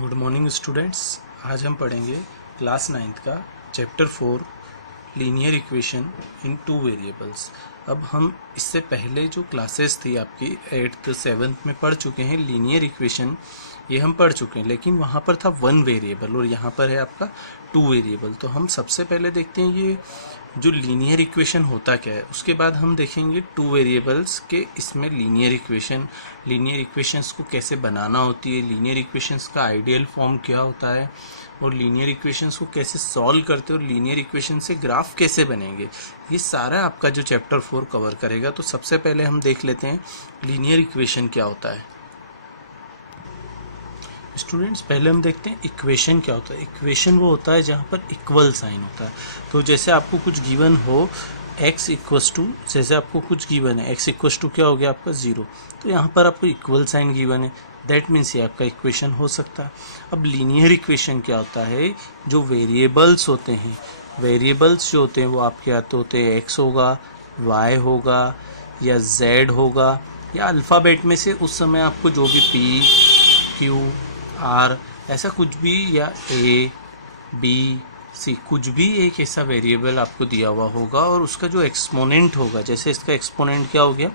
Good morning students. आज हम पढ़ेंगे क्लास 9th का chapter 4 linear equation in two variables. अब हम इससे पहले जो क्लासेस थी आपकी 8th 7th में पढ़ चुके हैं लीनियर इक्वेशन, ये हम पढ़ चुके हैं, लेकिन वहाँ पर था वन वेरिएबल और यहाँ पर है आपका टू वेरिएबल। तो हम सबसे पहले देखते हैं ये जो लीनियर इक्वेशन होता क्या है, उसके बाद हम देखेंगे टू वेरिएबल्स के इसमें लीनियर इक्वेशंस को कैसे बनाना होती है, लीनियर इक्वेशंस का आइडियल फॉर्म क्या होता है और लीनियर इक्वेशंस को कैसे सॉल्व करते हैं और लीनियर इक्वेशन से ग्राफ कैसे बनेंगे। ये सारा आपका जो चैप्टर 4 कवर करेगा। तो सबसे पहले हम देख लेते हैं लीनियर इक्वेशन क्या होता है। स्टूडेंट्स, पहले हम देखते हैं इक्वेशन क्या होता है। इक्वेशन वो होता है जहाँ पर इक्वल साइन होता है। तो जैसे आपको कुछ गिवन हो x इक्वस टू, जैसे आपको कुछ गिवन है x इक्वस टू क्या हो गया आपका 0, तो यहाँ पर आपको इक्वल साइन गिवन है, दैट मीन्स ये आपका इक्वेशन हो सकता है। अब लीनियर इक्वेशन क्या होता है, जो वेरिएबल्स होते हैं, वेरिएबल्स जो होते हैं वो आपके या तो होते हैं x होगा, y होगा या z होगा, या अल्फ़ाबेट में से उस समय आपको जो भी p q r ऐसा कुछ भी, या a b c कुछ भी एक ऐसा वेरिएबल आपको दिया हुआ होगा और उसका जो एक्सपोनेंट होगा, जैसे इसका एक्सपोनेंट क्या हो गया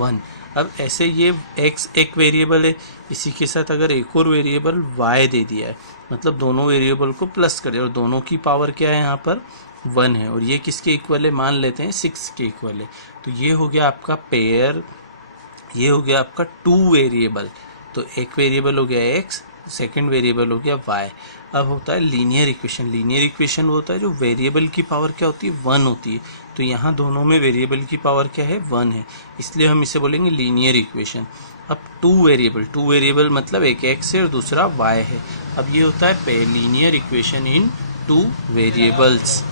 1। अब ऐसे ये x एक वेरिएबल है, इसी के साथ अगर एक और वेरिएबल y दे दिया है, मतलब दोनों वेरिएबल को प्लस कर दिया और दोनों की पावर क्या है यहाँ पर 1 है, और ये किसके इक्वल है, मान लेते हैं 6 के इक्वल है। तो ये हो गया आपका पेयर, ये हो गया आपका टू वेरिएबल। तो एक वेरिएबल हो गया x, सेकेंड वेरिएबल हो गया y। अब होता है लीनियर इक्वेशन। लीनियर इक्वेशन वो होता है जो वेरिएबल की पावर क्या होती है 1 होती है। तो यहाँ दोनों में वेरिएबल की पावर क्या है 1 है, इसलिए हम इसे बोलेंगे लीनियर इक्वेशन। अब टू वेरिएबल मतलब एक x है और दूसरा y है। अब ये होता है linear equation in two variables.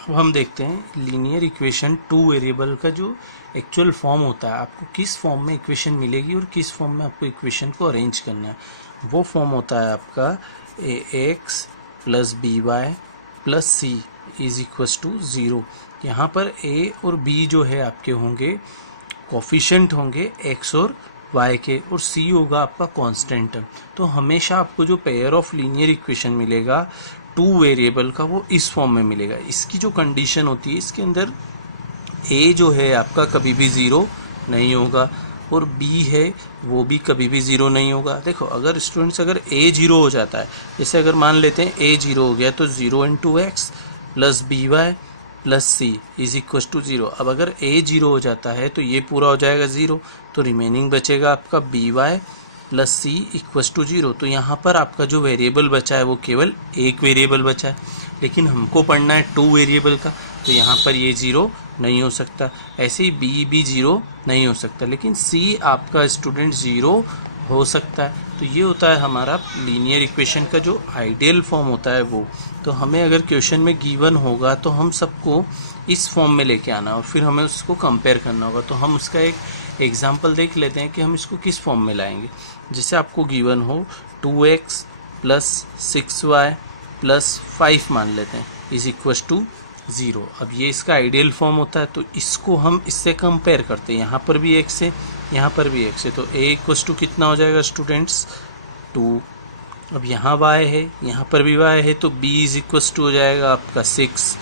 अब हम देखते हैं लीनियर इक्वेशन टू वेरिएबल का जो एक्चुअल फॉर्म होता है, आपको किस फॉर्म में इक्वेशन मिलेगी और किस फॉर्म में आपको इक्वेशन को अरेंज करना है। वो फॉर्म होता है आपका ax plus b y plus c is equals to 0। यहाँ पर a और b जो है आपके होंगे कोफिशिएंट होंगे x और y के, और c होगा आपका कांस्टेंट टर्म। तो हमेशा आपको जो पेयर ऑफ लीनियर इक्वेशन मिलेगा टू वेरिएबल का, वो इस फॉर्म में मिलेगा। इसकी जो कंडीशन होती है, इसके अंदर a जो है आपका कभी भी 0 नहीं होगा और b है वो भी कभी भी 0 नहीं होगा। देखो, अगर स्टूडेंट्स अगर a 0 हो जाता है, जैसे अगर मान लेते हैं a 0 हो गया, तो 0 into x plus b y plus c is equal to 0। अब अगर a 0 हो जाता है तो ये पूरा हो जाएगा 0, तो रिमेनिंग बचेगा आपका b y plus c equals to 0। तो यहाँ पर आपका जो वेरिएबल बचा है वो केवल एक वेरिएबल बचा है, लेकिन हमको पढ़ना है टू वेरिएबल का, तो यहाँ पर ये 0 नहीं हो सकता। ऐसे ही बी भी 0 नहीं हो सकता, लेकिन सी आपका स्टूडेंट 0 हो सकता है। तो ये होता है हमारा लीनियर इक्वेशन का जो आइडियल फॉर्म होता है वो। तो हमें अगर क्वेश्चन में गिवन होगा तो हम सबको इस फॉर्म में लेके आना और फिर हमें उसको कंपेयर करना होगा। तो हम उसका एक एग्जांपल देख लेते हैं कि हम इसको किस फॉर्म में लाएंगे। जैसे आपको गिवन हो 2x प्लस 6y प्लस 5 मान लेते हैं इज इक्वस टू 0। अब ये इसका आइडियल फॉर्म होता है, तो इसको हम इससे कंपेयर करते हैं। यहाँ पर भी x है, यहाँ पर भी x है, तो a इक्वस टू कितना हो जाएगा स्टूडेंट्स 2। अब यहाँ y है, यहाँ पर भी y है, तो b इज इक्वस टू हो जाएगा आपका 6।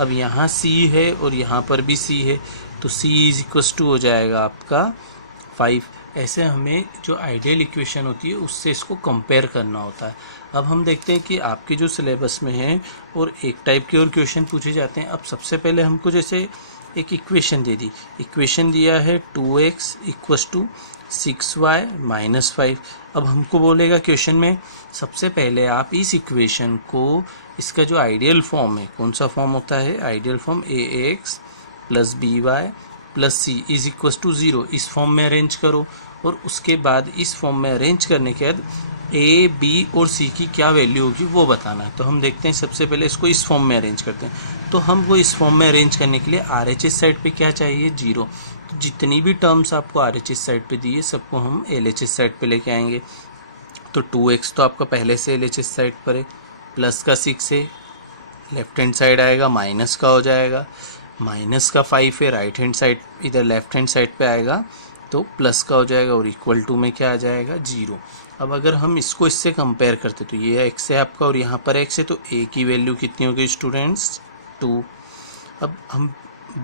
अब यहाँ c है और यहाँ पर भी c है, तो c इज इक्वस टू हो जाएगा आपका 5। ऐसे हमें जो आइडियल इक्वेशन होती है उससे इसको कंपेयर करना होता है। अब हम देखते हैं कि आपके जो सिलेबस में है और एक टाइप के और क्वेश्चन पूछे जाते हैं। अब सबसे पहले हमको जैसे एक इक्वेशन दे दी, इक्वेशन दिया है 2x equals to 6y minus 5। अब हमको बोलेगा क्वेश्चन में सबसे पहले आप इस इक्वेशन को, इसका जो आइडियल फॉर्म है, कौन सा फॉर्म होता है ideal form, ax plus b y plus c is equals to 0, इस फॉर्म में अरेंज करो। और उसके बाद इस फॉर्म में अरेंज करने के बाद ए बी और सी की क्या वैल्यू होगी वो बताना है। तो हम देखते हैं सबसे पहले इसको इस फॉर्म में अरेंज करते हैं। तो हमको इस फॉर्म में अरेंज करने के लिए RHS साइड पे क्या चाहिए 0। तो जितनी भी टर्म्स आपको RHS साइड पे दी है सबको हम LHS साइड पे लेके आएंगे। तो 2x तो आपका पहले से LHS साइड पर है, प्लस का 6 है, लेफ्ट हैंड साइड आएगा, माइनस का हो जाएगा, माइनस का 5 है, राइट हैंड साइड इधर लेफ्ट हैंड साइड पे आएगा तो प्लस का हो जाएगा और इक्वल टू में क्या आ जाएगा 0। अब अगर हम इसको इससे कंपेयर करते तो ये x है आपका और यहाँ पर x है, तो a की वैल्यू कितनी होगी स्टूडेंट्स 2। अब हम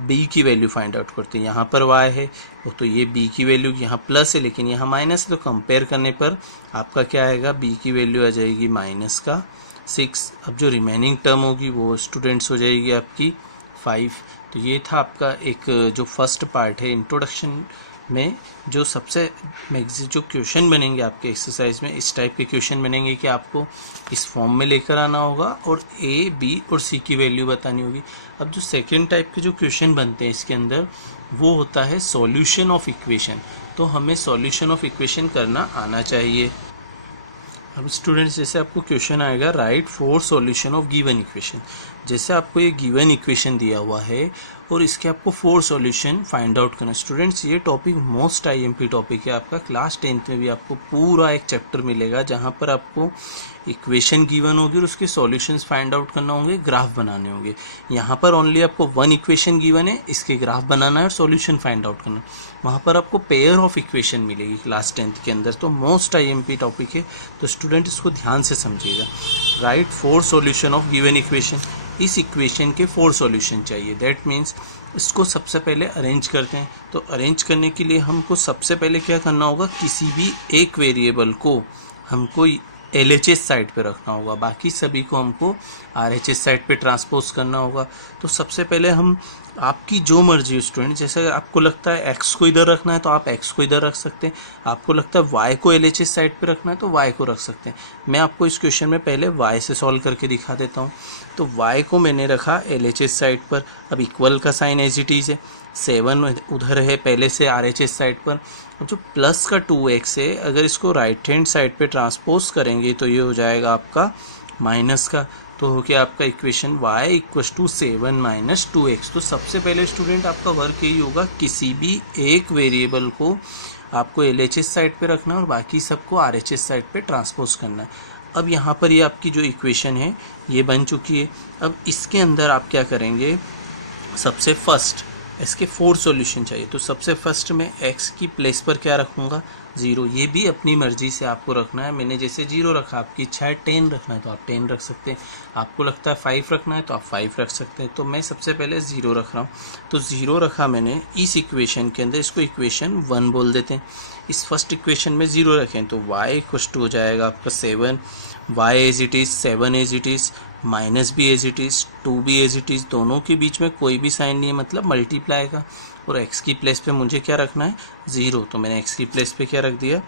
b की वैल्यू फाइंड आउट करते हैं, यहाँ पर y है तो ये b की वैल्यू यहाँ प्लस है लेकिन यहाँ माइनस है, तो कंपेयर करने पर आपका क्या आएगा, b की वैल्यू आ जाएगी माइनस का 6। अब जो रिमेनिंग टर्म होगी वो स्टूडेंट्स हो जाएगी आपकी 5। तो ये था आपका एक जो फर्स्ट पार्ट है इंट्रोडक्शन में, जो सबसे जो क्वेश्चन बनेंगे आपके एक्सरसाइज में इस टाइप के क्वेश्चन बनेंगे कि आपको इस फॉर्म में लेकर आना होगा और ए बी और सी की वैल्यू बतानी होगी। अब जो सेकंड टाइप के जो क्वेश्चन बनते हैं इसके अंदर वो होता है सॉल्यूशन ऑफ इक्वेशन। तो हमें सॉल्यूशन ऑफ इक्वेशन करना आना चाहिए। अब स्टूडेंट्स जैसे आपको क्वेश्चन आएगा right 4 solution of given equation. जैसे आपको ये गिवन इक्वेशन दिया हुआ है और इसके आपको 4 सॉल्यूशन फाइंड आउट करना। स्टूडेंट्स ये टॉपिक मोस्ट आईएमपी टॉपिक है आपका, क्लास 10th में भी आपको पूरा एक चैप्टर मिलेगा जहाँ पर आपको इक्वेशन गिवन होगी और उसके सॉल्यूशंस फाइंड आउट करना होंगे, ग्राफ बनाने होंगे। यहाँ पर ओनली आपको 1 इक्वेशन गिवन है, इसके ग्राफ बनाना है और सॉल्यूशन फाइंड आउट करना। वहाँ पर आपको पेयर ऑफ इक्वेशन मिलेगी क्लास 10th के अंदर, तो मोस्ट आईएमपी टॉपिक है, तो स्टूडेंट इसको ध्यान से समझिएगा। Right 4 solution of given equation, इस इक्वेशन के 4 सॉल्यूशन चाहिए। दैट मीन्स इसको सबसे पहले अरेंज करते हैं। तो अरेंज करने के लिए हमको सबसे पहले क्या करना होगा, किसी भी एक वेरिएबल को हमको LHS साइड पे रखना होगा, बाकी सभी को हमको RHS साइड पे ट्रांसपोज करना होगा। तो सबसे पहले हम आपकी जो मर्जी स्टूडेंट, जैसे आपको लगता है x को इधर रखना है तो आप x को इधर रख सकते हैं, आपको लगता है y को LHS साइड पे रखना है तो y को रख सकते हैं। मैं आपको इस क्वेश्चन में पहले y से सॉल्व करके दिखा देता हूँ। तो y को मैंने रखा LHS साइड पर। अब इक्वल का साइन एज इट इज़ है, 7 उधर है पहले से RHS साइड पर। अब जो प्लस का 2x है, अगर इसको राइट हैंड साइड पे ट्रांसपोज करेंगे तो ये हो जाएगा आपका माइनस का। तो हो गया आपका equation y equal to 7 minus 2x। तो सबसे पहले स्टूडेंट आपका वर्क यही होगा, किसी भी एक वेरिएबल को आपको LHS साइड पे रखना है और बाकी सबको RHS साइड पे ट्रांसपोज करना है। अब यहाँ पर ये आपकी जो इक्वेशन है ये बन चुकी है। अब इसके अंदर आप क्या करेंगे, सबसे फर्स्ट इसके 4 सॉल्यूशन चाहिए। तो सबसे फर्स्ट में x की प्लेस पर क्या रखूँगा, 0। ये भी अपनी मर्जी से आपको रखना है। मैंने जैसे 0 रखा, आपकी इच्छा है 10 रखना है तो आप 10 रख सकते हैं, आपको लगता है 5 रखना है तो आप 5 रख सकते हैं। तो मैं सबसे पहले 0 रख रहा हूँ। तो 0 रखा मैंने इस इक्वेशन के अंदर, इसको इक्वेशन 1 बोल देते हैं। इस फर्स्ट इक्वेशन में 0 रखें तो y इक्वल टू हो जाएगा आपका 7, y as it is, 7 as it is, minus भी एज इट इज़, 2 भी एज इट इज़, दोनों के बीच में कोई भी साइन नहीं है, मतलब मल्टीप्लाई का। और x की प्लेस पे मुझे क्या रखना है, 0। तो मैंने x की प्लेस पे क्या रख दिया,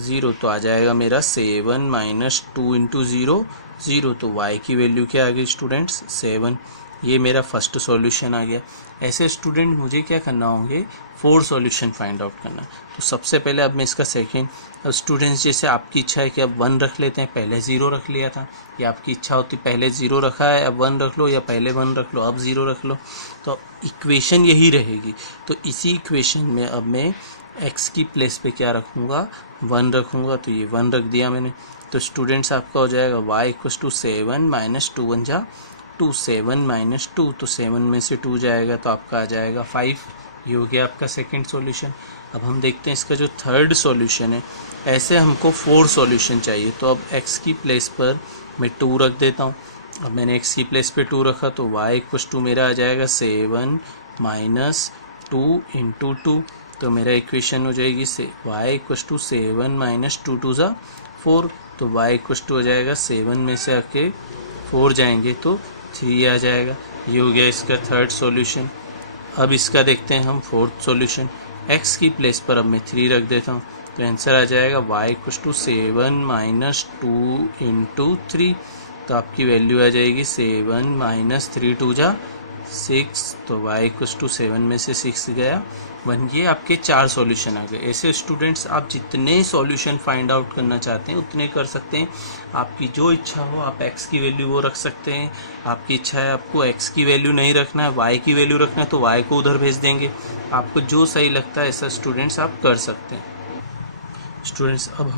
0। तो आ जाएगा मेरा 7 माइनस 2 इंटू 0, 0। तो y की वैल्यू क्या आ गई स्टूडेंट्स, 7। ये मेरा फर्स्ट सॉल्यूशन आ गया। ऐसे स्टूडेंट मुझे क्या करना होंगे, 4 सॉल्यूशन फाइंड आउट करना। तो सबसे पहले अब मैं इसका सेकंड, अब स्टूडेंट्स जैसे आपकी इच्छा है कि अब 1 रख लेते हैं, पहले 0 रख लिया था, या आपकी इच्छा होती पहले 0 रखा है अब 1 रख लो, या पहले 1 रख लो अब 0 रख लो, तो इक्वेशन यही रहेगी। तो इसी इक्वेशन में अब मैं x की प्लेस पे क्या रखूँगा, 1 रखूँगा। तो ये 1 रख दिया मैंने। तो स्टूडेंट्स आपका हो जाएगा y इक्वल टू 7 माइनस 2 1 जा 2, 7 माइनस 2, तो 7 में से 2 जाएगा तो आपका आ जाएगा 5। ये हो गया आपका सेकंड सॉल्यूशन। अब हम देखते हैं इसका जो थर्ड सॉल्यूशन है। ऐसे हमको 4 सॉल्यूशन चाहिए। तो अब x की प्लेस पर मैं 2 रख देता हूँ। अब मैंने x की प्लेस पे 2 रखा तो y इक्वल टू मेरा आ जाएगा 7 माइनस 2 इंटू 2। तो मेरा इक्वेशन हो जाएगी से y इक्वल टू 7 माइनस 2 2 ज़ा 4। तो y इक्वल टू हो जाएगा 7 में से आके 4 जाएंगे तो 3 आ जाएगा। ये हो गया इसका थर्ड सॉल्यूशन। अब इसका देखते हैं हम फोर्थ सॉल्यूशन। x की प्लेस पर अब मैं 3 रख देता हूँ तो आंसर आ जाएगा y equal to 7 minus 2 into 3। तो आपकी वैल्यू आ जाएगी 7 माइनस 3 2 जा 6। तो y इक्वल टू 7 में से 6 गया 1। ये आपके 4 सॉल्यूशन आ गए। ऐसे स्टूडेंट्स आप जितने सॉल्यूशन फाइंड आउट करना चाहते हैं उतने कर सकते हैं। आपकी जो इच्छा हो आप x की वैल्यू वो रख सकते हैं। आपकी इच्छा है आपको x की वैल्यू नहीं रखना है, y की वैल्यू रखना है तो y को उधर भेज देंगे। आपको जो सही लगता है ऐसा स्टूडेंट्स आप कर सकते हैं। स्टूडेंट्स अब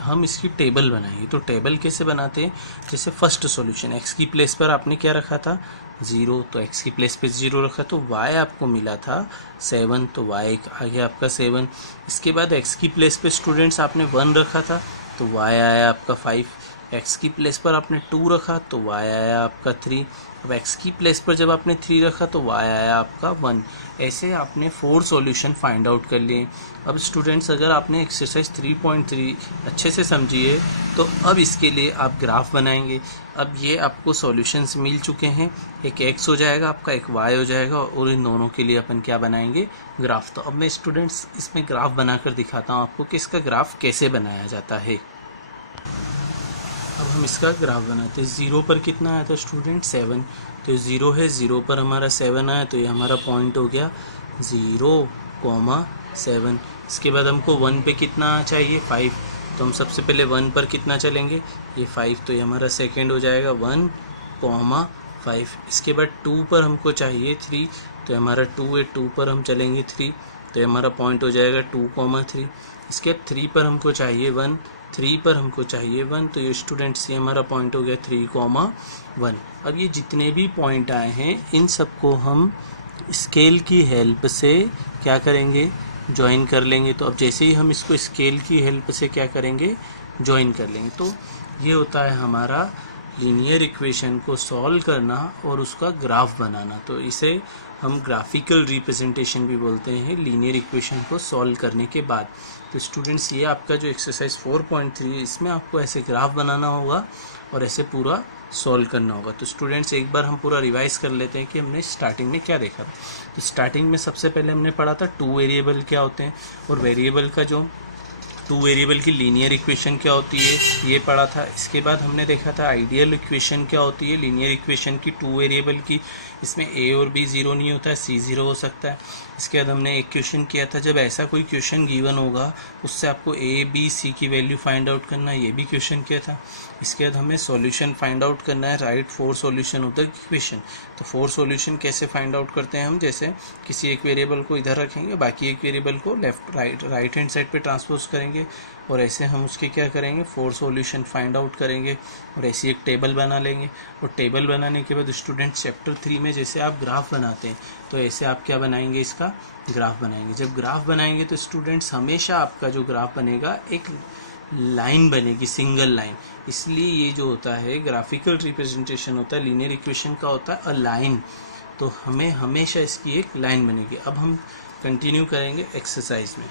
हम इसकी टेबल बनाएंगे। तो टेबल कैसे बनाते हैं, जैसे फर्स्ट सॉल्यूशन x की प्लेस पर आपने क्या रखा था, 0, तो x की प्लेस पे 0 रखा तो y आपको मिला था 7, तो y आ गया आपका 7। इसके बाद x की प्लेस पे स्टूडेंट्स आपने 1 रखा था तो y आया आपका 5। x की प्लेस पर आपने 2 रखा तो y आया आपका 3। अब x की प्लेस पर जब आपने 3 रखा तो y आया आपका 1। ऐसे आपने 4 सॉल्यूशन फाइंड आउट कर लिए। अब स्टूडेंट्स अगर आपने एक्सरसाइज 3.3 अच्छे से समझिए तो अब इसके लिए आप ग्राफ बनाएंगे। अब ये आपको सॉल्यूशंस मिल चुके हैं, एक x हो जाएगा आपका, एक y हो जाएगा, और इन दोनों के लिए अपन क्या बनाएंगे, ग्राफ। तो अब मैं स्टूडेंट्स इसमें ग्राफ बनाकर दिखाता हूँ आपको कि इसका ग्राफ कैसे बनाया जाता है। अब हम इसका ग्राफ बनाते हैं। 0 पर कितना आया था स्टूडेंट, 7, तो 0 है, 0 पर हमारा 7 आया तो ये हमारा पॉइंट हो गया 0,7। इसके बाद हमको 1 पे कितना चाहिए, 5, तो हम सबसे पहले 1 पर कितना चलेंगे, ये 5, तो ये हमारा सेकेंड हो जाएगा 1,5। इसके बाद 2 पर हमको चाहिए 3, तो हमारा 2 है, 2 पर हम चलेंगे 3, तो ये हमारा पॉइंट हो जाएगा 2,3। इसके बाद 3 पर हमको चाहिए 1, 3 पर हमको चाहिए 1, तो ये स्टूडेंट्स ये हमारा पॉइंट हो गया 3,1। अब ये जितने भी पॉइंट आए हैं इन सबको हम स्केल की हेल्प से क्या करेंगे, ज्वाइन कर लेंगे। तो अब जैसे ही हम इसको स्केल की हेल्प से क्या करेंगे, ज्वाइन कर लेंगे। तो ये होता है हमारा लीनियर इक्वेशन को सॉल्व करना और उसका ग्राफ बनाना। तो इसे हम ग्राफिकल रिप्रेजेंटेशन भी बोलते हैं लीनियर इक्वेशन को सॉल्व करने के बाद। तो स्टूडेंट्स ये आपका जो एक्सरसाइज 4.3 है इसमें आपको ऐसे ग्राफ बनाना होगा और ऐसे पूरा सॉल्व करना होगा। तो स्टूडेंट्स एक बार हम पूरा रिवाइज कर लेते हैं कि हमने स्टार्टिंग में क्या देखा था। तो स्टार्टिंग में सबसे पहले हमने पढ़ा था 2 वेरिएबल क्या होते हैं, और वेरिएबल का जो 2 वेरिएबल की लीनियर इक्वेशन क्या होती है ये पढ़ा था। इसके बाद हमने देखा था आइडियल इक्वेशन क्या होती है लीनियर इक्वेशन की 2 वेरिएबल की, इसमें a और b 0 नहीं होता है, c 0 हो सकता है। इसके बाद हमने एक क्वेश्चन किया था, जब ऐसा कोई क्वेश्चन गिवन होगा उससे आपको a b c की वैल्यू फाइंड आउट करना है, ये भी क्वेश्चन किया था। इसके बाद हमें सॉल्यूशन फाइंड आउट करना है, right 4 solution of the equation. तो 4 सॉल्यूशन कैसे फाइंड आउट करते हैं हम, जैसे किसी एक वेरिएबल को इधर रखेंगे, बाकी एक वेरिएबल को राइट हैंड साइड पे ट्रांसपोज करेंगे और ऐसे हम उसके क्या करेंगे 4 सॉल्यूशन फाइंड आउट करेंगे और ऐसी एक टेबल बना लेंगे। और टेबल बनाने के बाद स्टूडेंट चैप्टर 3 में जैसे आप ग्राफ बनाते हैं तो ऐसे आप क्या बनाएंगे, इसका ग्राफ बनाएंगे। जब ग्राफ बनाएंगे तो स्टूडेंट्स हमेशा आपका जो ग्राफ बनेगा एक लाइन बनेगी, सिंगल लाइन। इसलिए ये जो होता है ग्राफिकल रिप्रेजेंटेशन होता है लीनियर इक्वेशन का होता है अ लाइन, तो हमें हमेशा इसकी एक लाइन बनेगी। अब हम कंटिन्यू करेंगे एक्सरसाइज में।